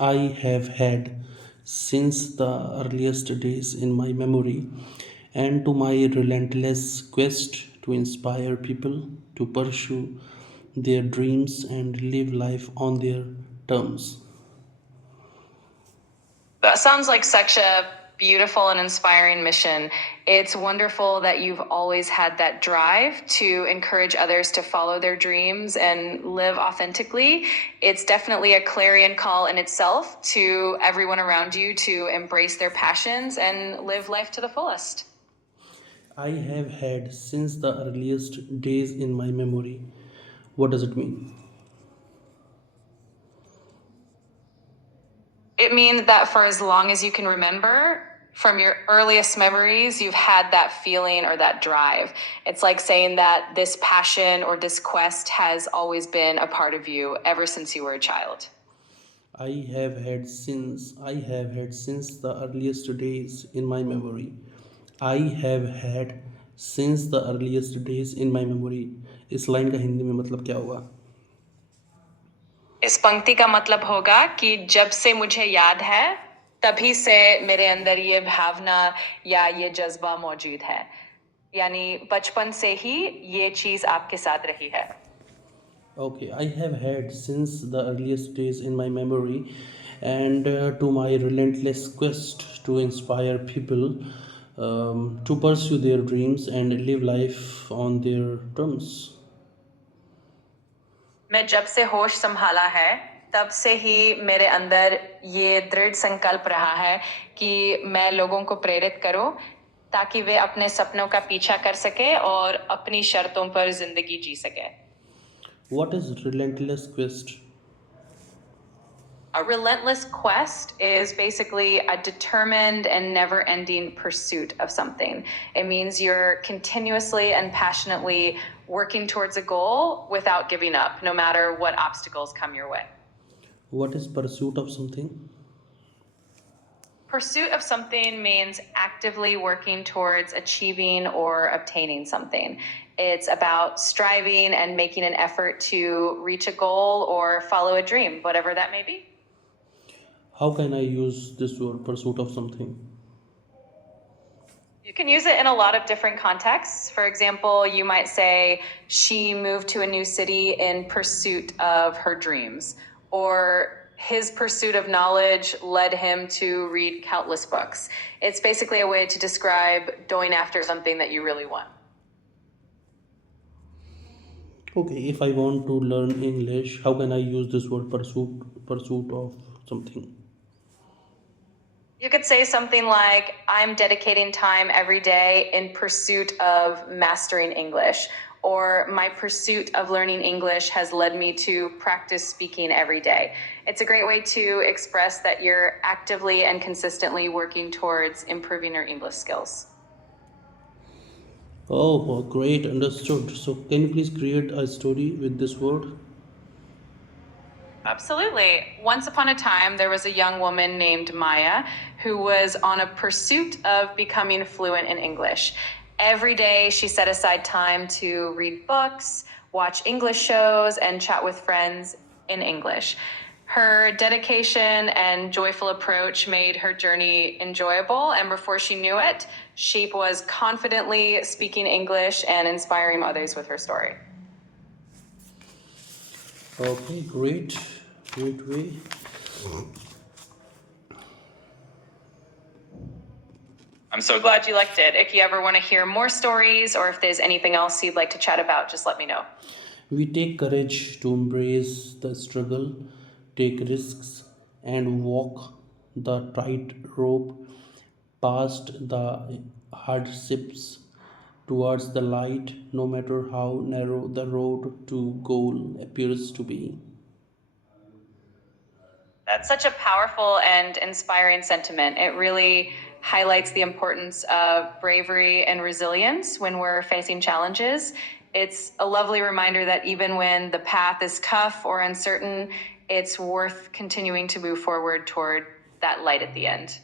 I have had since the earliest days in my memory, and to my relentless quest to inspire people to pursue their dreams and live life on their terms. That sounds like such a beautiful and inspiring mission. It's wonderful that you've always had that drive to encourage others to follow their dreams and live authentically. It's definitely a clarion call in itself to everyone around you to embrace their passions and live life to the fullest. I have had since the earliest days in my memory. What does it mean? It means that for as long as you can remember, from your earliest memories, you've had that feeling or that drive. It's like saying that this passion or this quest has always been a part of you ever since you were a child. I have had since the earliest days in my memory. I have had since the earliest days in my memory. इस line का हिंदी में मतलब क्या होगा? इस पंक्ति का मतलब होगा कि जब से मुझे याद है, तभी से मेरे अंदर ये भावना या ये जज्बा मौजूद है। यानी बचपन से ही ये चीज आपके साथ रही है। Okay, I have had since the earliest days in my memory, and to my relentless quest to inspire people to pursue their dreams and live life on their terms. मैं जब से होश संभाला है, तब से ही मेरे अंदर ये दृढ़ संकल्प रहा है कि मैं लोगों को प्रेरित करूं ताकि वे अपने सपनों का पीछा कर सके और अपनी शर्तों पर जिंदगी जी सके। What is relentless quest? A relentless quest is basically a determined and never ending pursuit of something. It means you're continuously and passionately working towards a goal without giving up, no matter what obstacles come your way. What is pursuit of something? Pursuit of something means actively working towards achieving or obtaining something. It's about striving and making an effort to reach a goal or follow a dream, whatever that may be. How can I use this word pursuit of something? You can use it in a lot of different contexts. For example, you might say she moved to a new city in pursuit of her dreams, or his pursuit of knowledge led him to read countless books. It's basically a way to describe going after something that you really want. Okay, if I want to learn English, how can I use this word pursuit of something? You could say something like, I'm dedicating time every day in pursuit of mastering English, or my pursuit of learning English has led me to practice speaking every day. It's a great way to express that you're actively and consistently working towards improving your English skills. Oh, great, understood. So, can you please create a story with this word? Absolutely. Once upon a time, there was a young woman named Maya who was on a pursuit of becoming fluent in English. Every day, she set aside time to read books, watch English shows, and chat with friends in English. Her dedication and joyful approach made her journey enjoyable, and before she knew it, she was confidently speaking English and inspiring others with her story. Okay, great, great way. I'm so glad you liked it. If you ever want to hear more stories or if there's anything else you'd like to chat about, just let me know. We take courage to embrace the struggle, take risks, and walk the tightrope past the hardships towards the light, no matter how narrow the road to goal appears to be. That's such a powerful and inspiring sentiment. It really highlights the importance of bravery and resilience when we're facing challenges. It's a lovely reminder that even when the path is tough or uncertain, it's worth continuing to move forward toward that light at the end.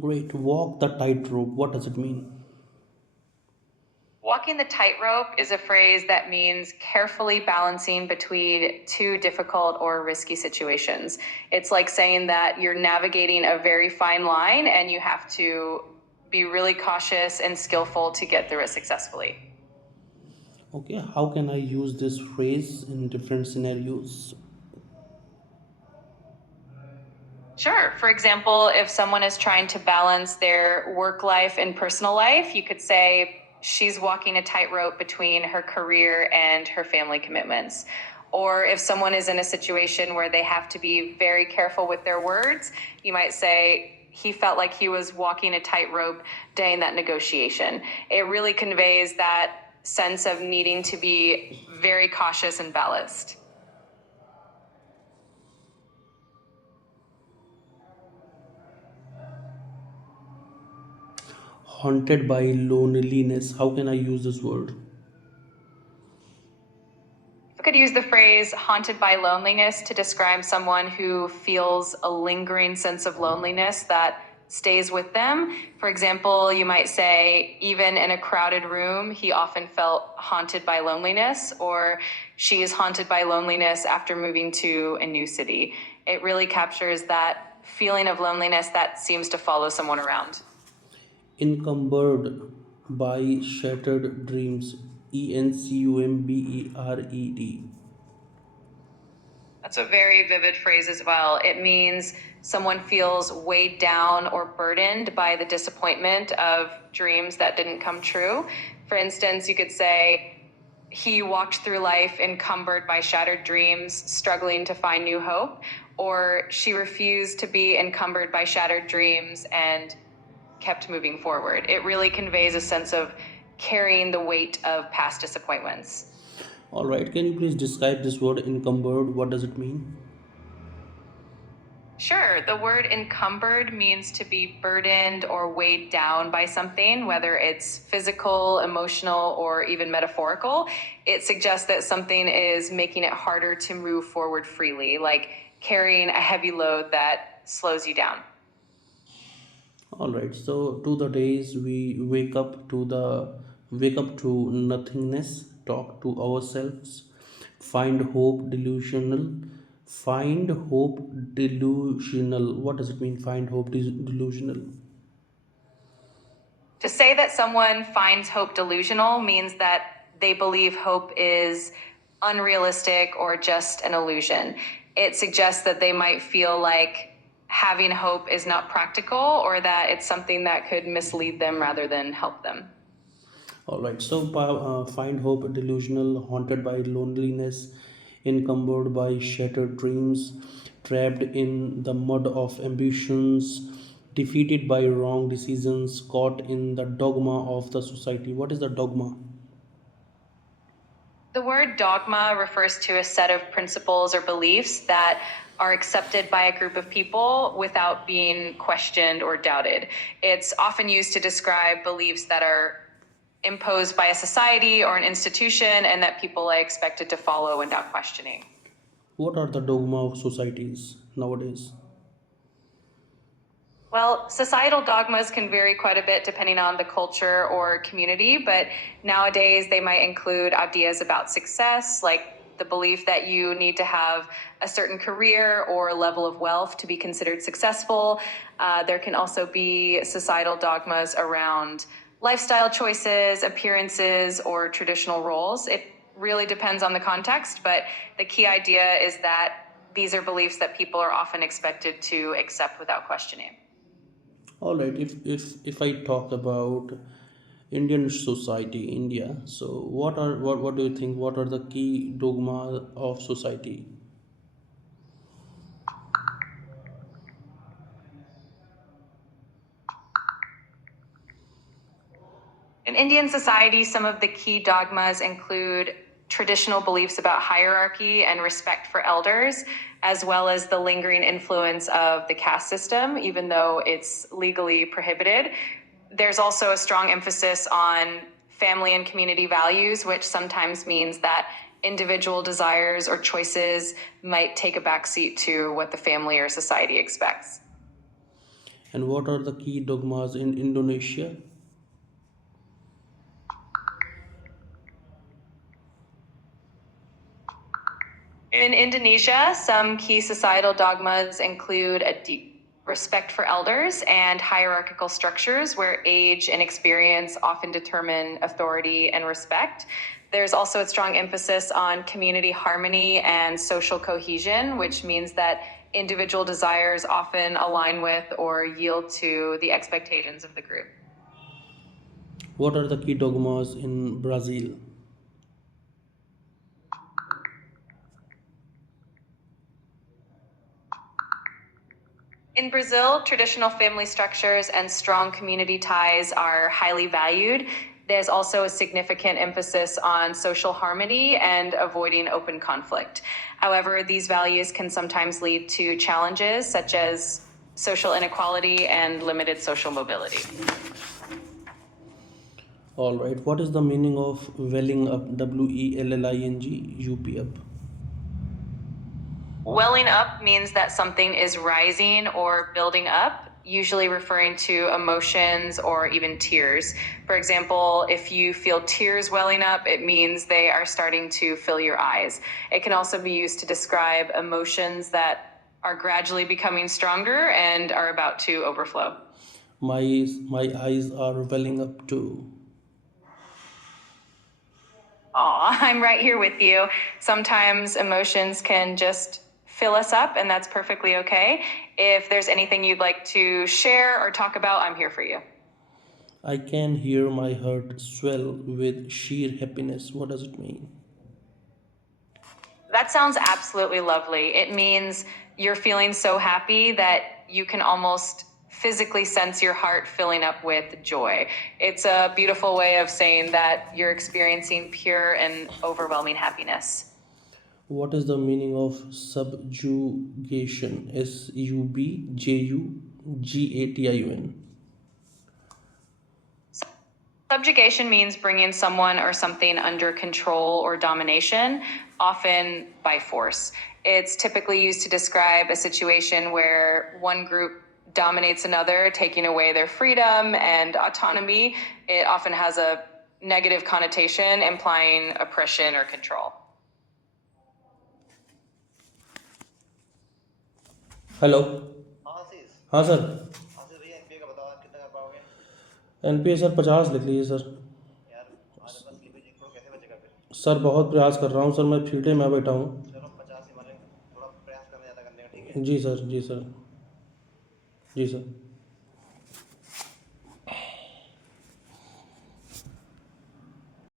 Great. Walk the tightrope. What does it mean? Walking walking the tightrope is a phrase that means carefully balancing between two difficult or risky situations. It's like saying that you're navigating a very fine line and you have to be really cautious and skillful to get through it successfully. Okay, how can I use this phrase in different scenarios? Sure. For example, if someone is trying to balance their work life and personal life, you could say she's walking a tightrope between her career and her family commitments. Or if someone is in a situation where they have to be very careful with their words, you might say he felt like he was walking a tightrope during that negotiation. It really conveys that sense of needing to be very cautious and balanced. Haunted by loneliness. How can I use this word? I could use the phrase haunted by loneliness to describe someone who feels a lingering sense of loneliness that stays with them. For example, you might say, even in a crowded room, he often felt haunted by loneliness, or she is haunted by loneliness after moving to a new city. It really captures that feeling of loneliness that seems to follow someone around. Encumbered by shattered dreams. Encumbered. That's a very vivid phrase as well. It means someone feels weighed down or burdened by the disappointment of dreams that didn't come true. For instance, you could say, he walked through life encumbered by shattered dreams, struggling to find new hope. Or she refused to be encumbered by shattered dreams and kept moving forward. It really conveys a sense of carrying the weight of past disappointments. All right, can you please describe this word encumbered? What does it mean? Sure. The word encumbered means to be burdened or weighed down by something, whether it's physical, emotional, or even metaphorical. It suggests that something is making it harder to move forward freely, like carrying a heavy load that slows you down. All right, so to the days we wake up to nothingness, talk to ourselves, find hope delusional, find hope delusional. What does it mean? Find hope delusional. To say that someone finds hope delusional means that they believe hope is unrealistic or just an illusion. It suggests that they might feel like having hope is not practical or that it's something that could mislead them rather than help them. All right, so find hope delusional, haunted by loneliness, encumbered by shattered dreams, trapped in the mud of ambitions, defeated by wrong decisions, caught in the dogma of the society. What is the dogma? The word dogma refers to a set of principles or beliefs that are accepted by a group of people without being questioned or doubted. It's often used to describe beliefs that are imposed by a society or an institution and that people are expected to follow without questioning. What are the dogma of societies nowadays? Well, societal dogmas can vary quite a bit depending on the culture or community, but nowadays they might include ideas about success, like the belief that you need to have a certain career or level of wealth to be considered successful. There can also be societal dogmas around lifestyle choices, appearances, or traditional roles. It really depends on the context, but the key idea is that these are beliefs that people are often expected to accept without questioning. All right, if I talk about Indian society, India, so what do you think? What are the key dogma of society? In Indian society, some of the key dogmas include traditional beliefs about hierarchy and respect for elders, as well as the lingering influence of the caste system, even though it's legally prohibited. There's also a strong emphasis on family and community values, which sometimes means that individual desires or choices might take a backseat to what the family or society expects. And what are the key dogmas in Indonesia? In Indonesia, some key societal dogmas include a deep respect for elders and hierarchical structures where age and experience often determine authority and respect. There's also a strong emphasis on community harmony and social cohesion, which means that individual desires often align with or yield to the expectations of the group. What are the key dogmas in Brazil? In Brazil, traditional family structures and strong community ties are highly valued. There's also a significant emphasis on social harmony and avoiding open conflict. However, these values can sometimes lead to challenges such as social inequality and limited social mobility. All right. What is the meaning of welling up? WELLING UP up. Welling up means that something is rising or building up, usually referring to emotions or even tears. For example, if you feel tears welling up, it means they are starting to fill your eyes. It can also be used to describe emotions that are gradually becoming stronger and are about to overflow. My eyes are welling up too. Aw, I'm right here with you. Sometimes emotions can just fill us up, and that's perfectly okay. If there's anything you'd like to share or talk about, I'm here for you. I can hear my heart swell with sheer happiness. What does it mean? That sounds absolutely lovely. It means you're feeling so happy that you can almost physically sense your heart filling up with joy. It's a beautiful way of saying that you're experiencing pure and overwhelming happiness. What is the meaning of subjugation? SUBJUGATION. Subjugation means bringing someone or something under control or domination, often by force. It's typically used to describe a situation where one group dominates another, taking away their freedom and autonomy. It often has a negative connotation, implying oppression or control. Hello. हाँ आशीष। हाँ sir. आशीष भैया NPA का बताओ आज कितना कर पाओगे? NPA sir 50 लिख लीजिए सर. यार आज अपना स्लीपेज एक करोड़ कैसे बचेगा फिर? सर बहुत प्रयास कर रहा हूँ सर, मैं फील्ड में बैठा हूँ. चलो 50 ही माने, थोड़ा प्रयास करना ज़्यादा करने का, ठीक है? जी सर, जी सर, जी सर.